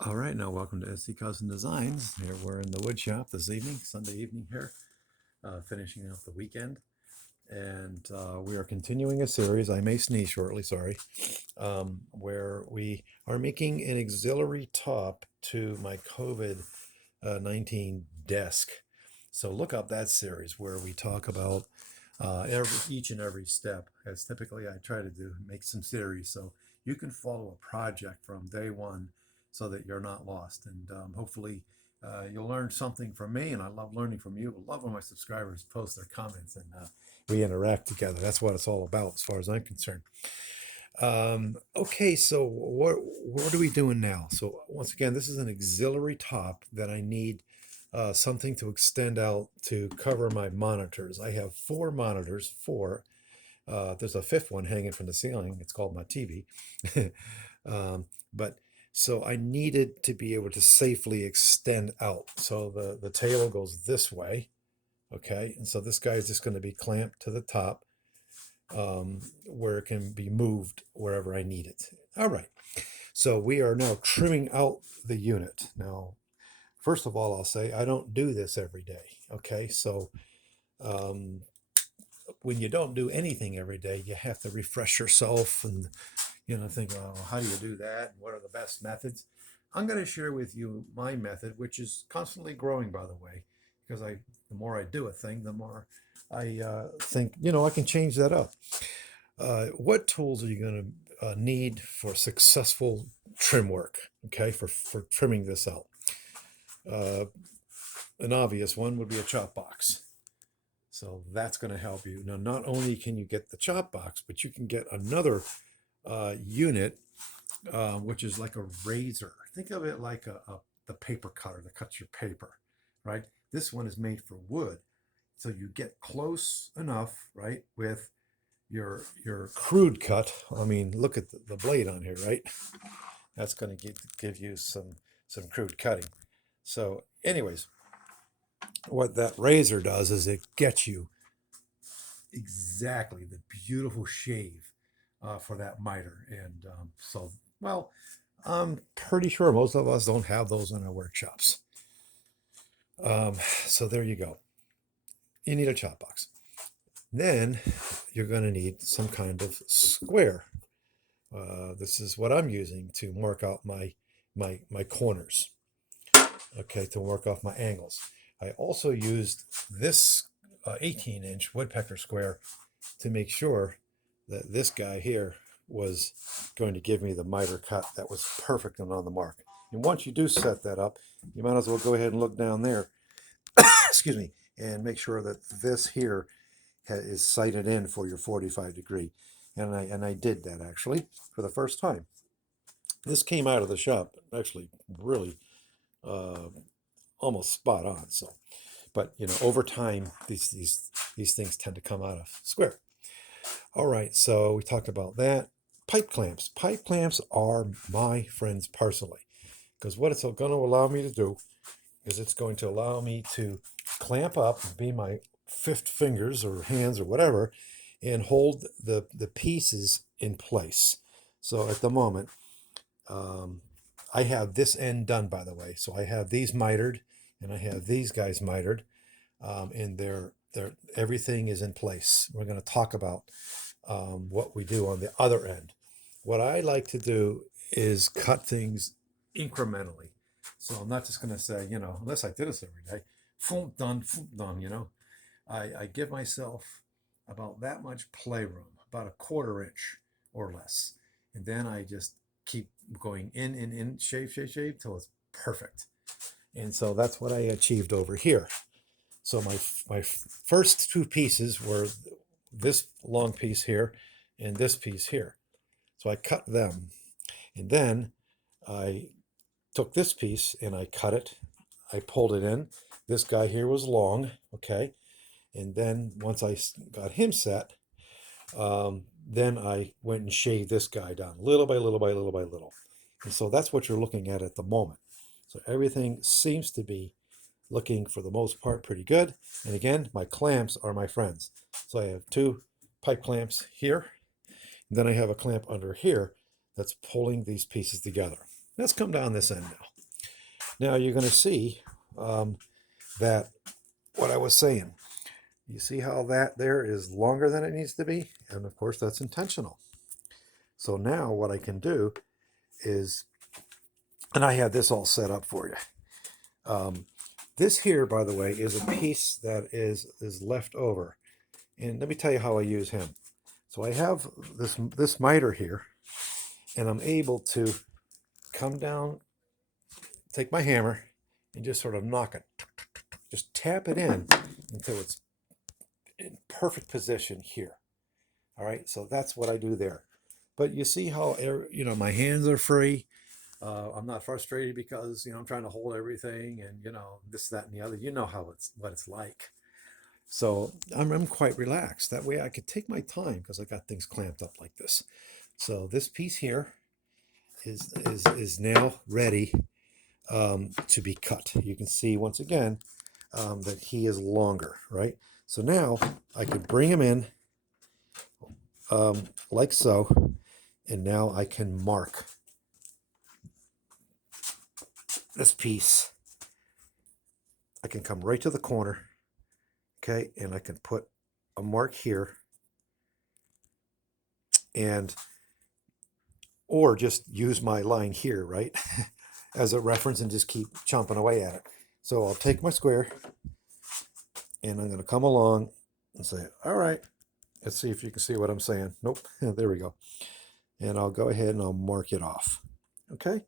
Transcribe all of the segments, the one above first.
All right, now welcome to SC Cousin Designs. Here we're in the wood shop this evening, Sunday evening here, finishing up the weekend. And we are continuing a series, I may sneeze shortly, sorry, where we are making an auxiliary top to my COVID-19 desk. So look up that series where we talk about each and every step, as typically I try to do, make some series so you can follow a project from day one so that you're not lost. And hopefully you'll learn something from me, and I love learning from you. I love when my subscribers post their comments and we interact together. That's what it's all about as far as I'm concerned. Okay, so what are we doing now? So once again, this is an auxiliary top that I need something to extend out to cover my monitors. I have four monitors, four. There's a fifth one hanging from the ceiling. It's called my TV. But so I needed to be able to safely extend out. So the table goes this way, okay? And so this guy is just going to be clamped to the top where it can be moved wherever I need it. All right. So we are now trimming out the unit. Now, first of all, I'll say I don't do this every day, okay? So um, when you don't do anything every day, you have to refresh yourself and think, well, how do you do that? What are the best methods? I'm going to share with you my method, which is constantly growing, by the way, because the more I do a thing, the more I think, I can change that up. What tools are you going to need for successful trim work? Okay, for trimming this out. Uh, an obvious one would be a chop box. So that's going to help you. Now, not only can you get the chop box, but you can get another unit, which is like a razor. Think of it like the paper cutter that cuts your paper, right? This one is made for wood. So you get close enough, right, with your crude cut. I mean, look at the blade on here, right? That's going to give you some crude cutting. So, anyways, what that razor does is it gets you exactly the beautiful shave for that miter. And well, I'm pretty sure most of us don't have those in our workshops. So there you go. You need a chop box. Then you're going to need some kind of square. This is what I'm using to mark out my corners. Okay, to work off my angles. I also used this 18-inch woodpecker square to make sure that this guy here was going to give me the miter cut that was perfect and on the mark. And once you do set that up, you might as well go ahead and look down there, excuse me, and make sure that this here is sighted in for your 45 degree. And I did that actually for the first time. This came out of the shop actually really almost spot on. So, but over time, these things tend to come out of square. All right, so we talked about that. Pipe clamps. Pipe clamps are my friends personally, because what it's going to allow me to do is it's going to allow me to clamp up, be my fifth fingers or hands or whatever, and hold the pieces in place. So at the moment, I have this end done, by the way. So I have these mitered, and I have these guys mitered, and everything is in place. We're going to talk about what we do on the other end. What I like to do is cut things incrementally. So I'm not just going to say, unless I did this every day, boom, done, boom, done. I give myself about that much playroom, about a quarter inch or less. And then I just keep going in, shave, till it's perfect. And so that's what I achieved over here. So my first two pieces were this long piece here and this piece here. So I cut them. And then I took this piece and I cut it. I pulled it in. This guy here was long, okay? And then once I got him set, then I went and shaved this guy down little by little by little by little. And so that's what you're looking at the moment. So everything seems to be looking for the most part pretty good. And again, my clamps are my friends. So I have two pipe clamps here. And then I have a clamp under here that's pulling these pieces together. Let's come down this end now. Now you're going to see that what I was saying. You see how that there is longer than it needs to be? And of course, that's intentional. So now what I can do is, and I have this all set up for you. This here, by the way, is a piece that is left over. And let me tell you how I use him. So I have this miter here, and I'm able to come down, take my hammer, and just sort of knock it. Just tap it in until it's in perfect position here. All right, so that's what I do there. But you see how, my hands are free. I'm not frustrated because, I'm trying to hold everything and, this, that, and the other. You know what it's like. So I'm quite relaxed. That way I could take my time because I got things clamped up like this. So this piece here is now ready to be cut. You can see once again that he is longer, right? So now I could bring him in like so, and now I can mark this piece. I can come right to the corner, okay, and I can put a mark here, or just use my line here, right, as a reference and just keep chomping away at it. So I'll take my square, and I'm going to come along and say, all right, let's see if you can see what I'm saying. Nope, there we go. And I'll go ahead and I'll mark it off, okay?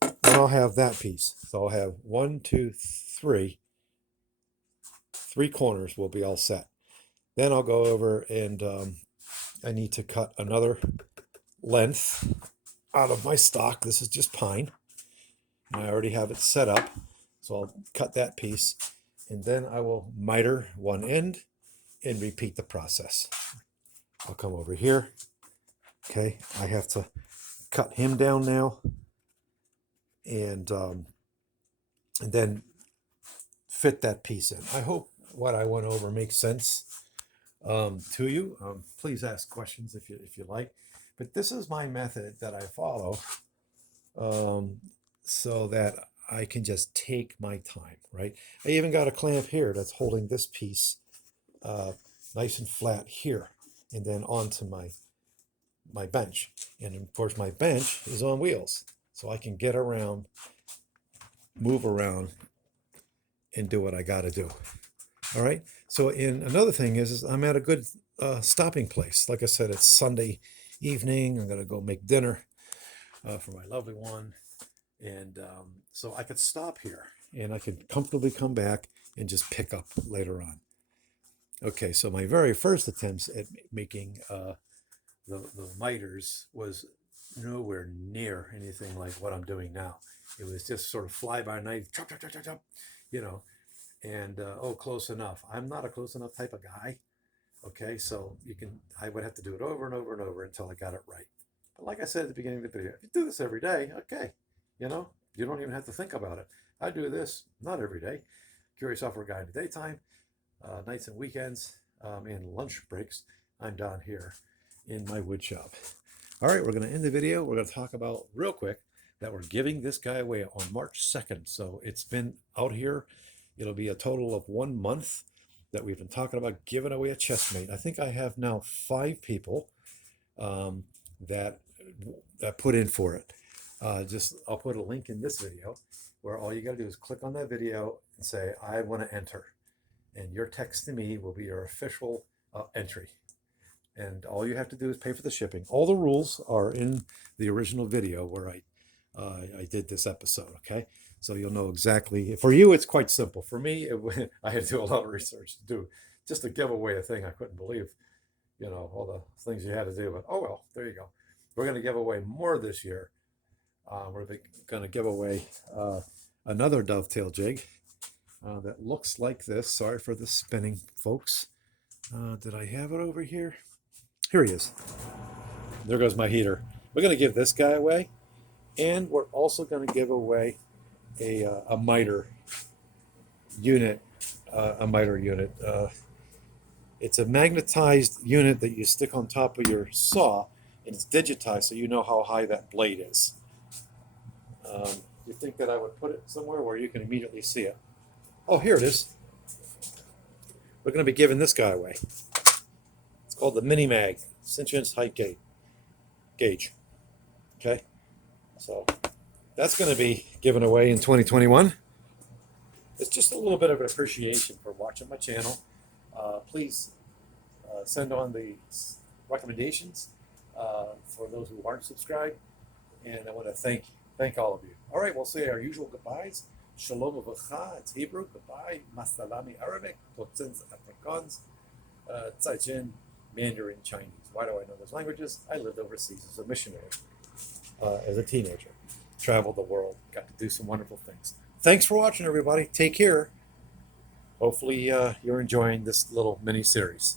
Then I'll have that piece. So I'll have 1, 2, 3. 3 corners will be all set. Then I'll go over and I need to cut another length out of my stock. This is just pine. And I already have it set up. So I'll cut that piece. And then I will miter one end and repeat the process. I'll come over here. Okay, I have to cut him down now. And then fit that piece in. I hope what I went over makes sense to you. Please ask questions if you like. But this is my method that I follow so that I can just take my time, right? I even got a clamp here that's holding this piece nice and flat here, and then onto my bench. And of course, my bench is on wheels, so I can get around, move around, and do what I got to do. All right. So, another thing is I'm at a good stopping place. Like I said, it's Sunday evening. I'm gonna go make dinner for my lovely one, and so I could stop here and I could comfortably come back and just pick up later on. Okay. So my very first attempts at making the miters was nowhere near anything like what I'm doing now. It was just sort of fly by night, chop, chop, chop, chop, chop, and close enough. I'm not a close enough type of guy. Okay, so I would have to do it over and over and over until I got it right. But like I said at the beginning of the video, if you do this every day, okay, you don't even have to think about it. I do this not every day. Curious Software Guy in the daytime, nights and weekends, and lunch breaks. I'm down here in my wood shop. All right, we're going to end the video. We're going to talk about real quick that we're giving this guy away on March 2nd. So it's been out here. It'll be a total of 1 month that we've been talking about giving away a chestmate. I think I have now 5 people that put in for it. I'll put a link in this video where all you got to do is click on that video and say, I want to enter. And your text to me will be your official entry. And all you have to do is pay for the shipping. All the rules are in the original video where I did this episode, okay? So you'll know exactly. For you, it's quite simple. For me, I had to do a lot of research to do just to give away a thing I couldn't believe, all the things you had to do. But oh well, there you go. We're going to give away more this year. We're going to give away another dovetail jig that looks like this. Sorry for the spinning, folks. Did I have it over here? Here he is. There goes my heater. We're going to give this guy away, and we're also going to give away a miter unit. It's a magnetized unit that you stick on top of your saw, and it's digitized so you know how high that blade is. You think that I would put it somewhere where you can immediately see it? Oh, here it is. We're going to be giving this guy away. It's called the Mini Mag, 6-inch height gauge. Okay, so that's going to be given away in 2021. It's just a little bit of an appreciation for watching my channel. Please send on the recommendations for those who aren't subscribed, and I want to thank all of you. All right, we'll say our usual goodbyes. Shalom uvracha, it's Hebrew. Goodbye. Masalami, Arabic. Totzins, Afrikaans. Zaijian, Mandarin, Chinese. Why do I know those languages? I lived overseas as a missionary as a teenager. Traveled the world. Got to do some wonderful things. Thanks for watching, everybody. Take care. Hopefully you're enjoying this little mini series.